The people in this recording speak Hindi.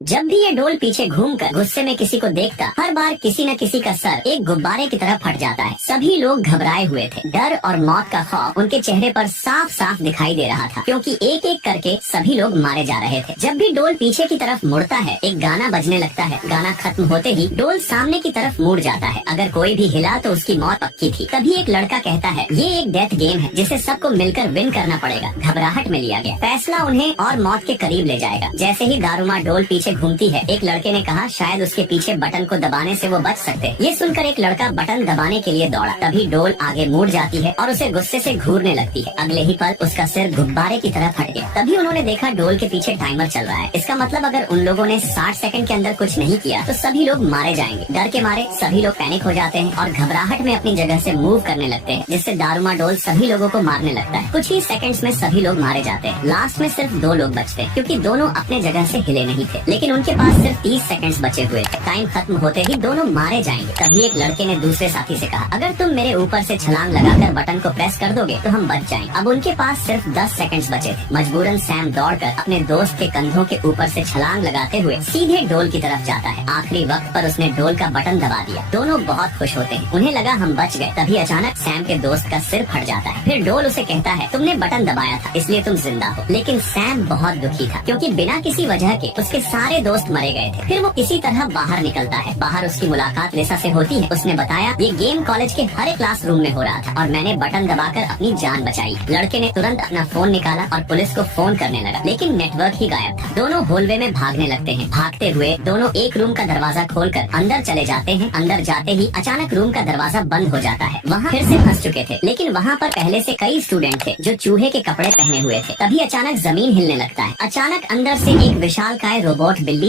जब भी ये डोल पीछे घूमकर गुस्से में किसी को देखता, हर बार किसी न किसी का सर एक गुब्बारे की तरह फट जाता है। सभी लोग घबराए हुए थे। डर और मौत का खौफ उनके चेहरे पर साफ साफ दिखाई दे रहा था, क्योंकि एक एक करके सभी लोग मारे जा रहे थे। जब भी डोल पीछे की तरफ मुड़ता है, एक गाना बजने लगता है। गाना खत्म होते ही डोल सामने की तरफ मुड़ जाता है। अगर कोई भी हिला तो उसकी मौत पक्की थी। तभी एक लड़का कहता है, ये एक डेथ गेम है जिसे सबको मिलकर विन करना पड़ेगा। घबराहट में लिया गया फैसला उन्हें और मौत के करीब ले जाएगा। जैसे ही दारूमा डोल पीछे घूमती है, एक लड़के ने कहा शायद उसके पीछे बटन को दबाने से वो बच सकते। ये सुनकर एक लड़का बटन दबाने के लिए दौड़ा। तभी डोल आगे मुड़ जाती है और उसे गुस्से से घूरने लगती है। अगले ही पल उसका सिर गुब्बारे की तरह फट गया। तभी उन्होंने देखा डोल के पीछे टाइमर चल रहा है। इसका मतलब अगर उन लोगों ने 60 सेकंड के अंदर कुछ नहीं किया तो सभी लोग मारे जाएंगे। डर के मारे सभी लोग पैनिक हो जाते हैं और घबराहट में अपनी जगह से मूव करने लगते हैं, जिससे दारूमा डोल सभी लोगों को मारने लगता है। कुछ ही सेकंड्स में सभी लोग मारे जाते हैं। लास्ट में सिर्फ 2 लोग बचते हैं, क्योंकि दोनों अपने जगह से हिले नहीं थे। लेकिन उनके पास सिर्फ 30 सेकंड्स बचे हुए थे। टाइम खत्म होते ही दोनों मारे जाएंगे। तभी एक लड़के ने दूसरे साथी से कहा, अगर तुम मेरे ऊपर से छलांग लगाकर बटन को प्रेस कर दोगे तो हम बच जाएंगे। अब उनके पास सिर्फ 10 सेकंड्स बचे थे। मजबूरन सैम दौड़कर अपने दोस्त के कंधों के ऊपर से छलांग लगाते हुए सीधे डोल की तरफ जाता है। आखिरी वक्त पर उसने डोल का बटन दबा दिया। दोनों बहुत खुश होते हैं, उन्हें लगा हम बच गए। तभी अचानक सैम के दोस्त का सिर फट जाता है। फिर डोल उसे कहता है, तुमने बटन दबाया था इसलिए तुम जिंदा हो। लेकिन सैम बहुत दुखी था, क्योंकि बिना किसी वजह के उसके सारे दोस्त मरे गए थे। फिर वो किसी तरह बाहर निकलता है। बाहर उसकी मुलाकात लिसा से होती है। उसने बताया, ये गेम कॉलेज के हर एक क्लासरूम में हो रहा था और मैंने बटन दबाकर अपनी जान बचाई। लड़के ने तुरंत अपना फोन निकाला और पुलिस को फोन करने लगा, लेकिन नेटवर्क ही गायब था। दोनों होलवे में भागने लगते हैं। भागते हुए दोनों एक रूम का दरवाजा खोलकर अंदर चले जाते हैं। अंदर जाते ही अचानक रूम का दरवाजा बंद हो जाता है। वहाँ फिर से फंस चुके थे, लेकिन वहाँ पर पहले से कई स्टूडेंट थे जो चूहे के कपड़े पहने हुए थे। तभी अचानक जमीन हिलने लगता है। अचानक अंदर से एक विशालकाय रोबोट बिल्ली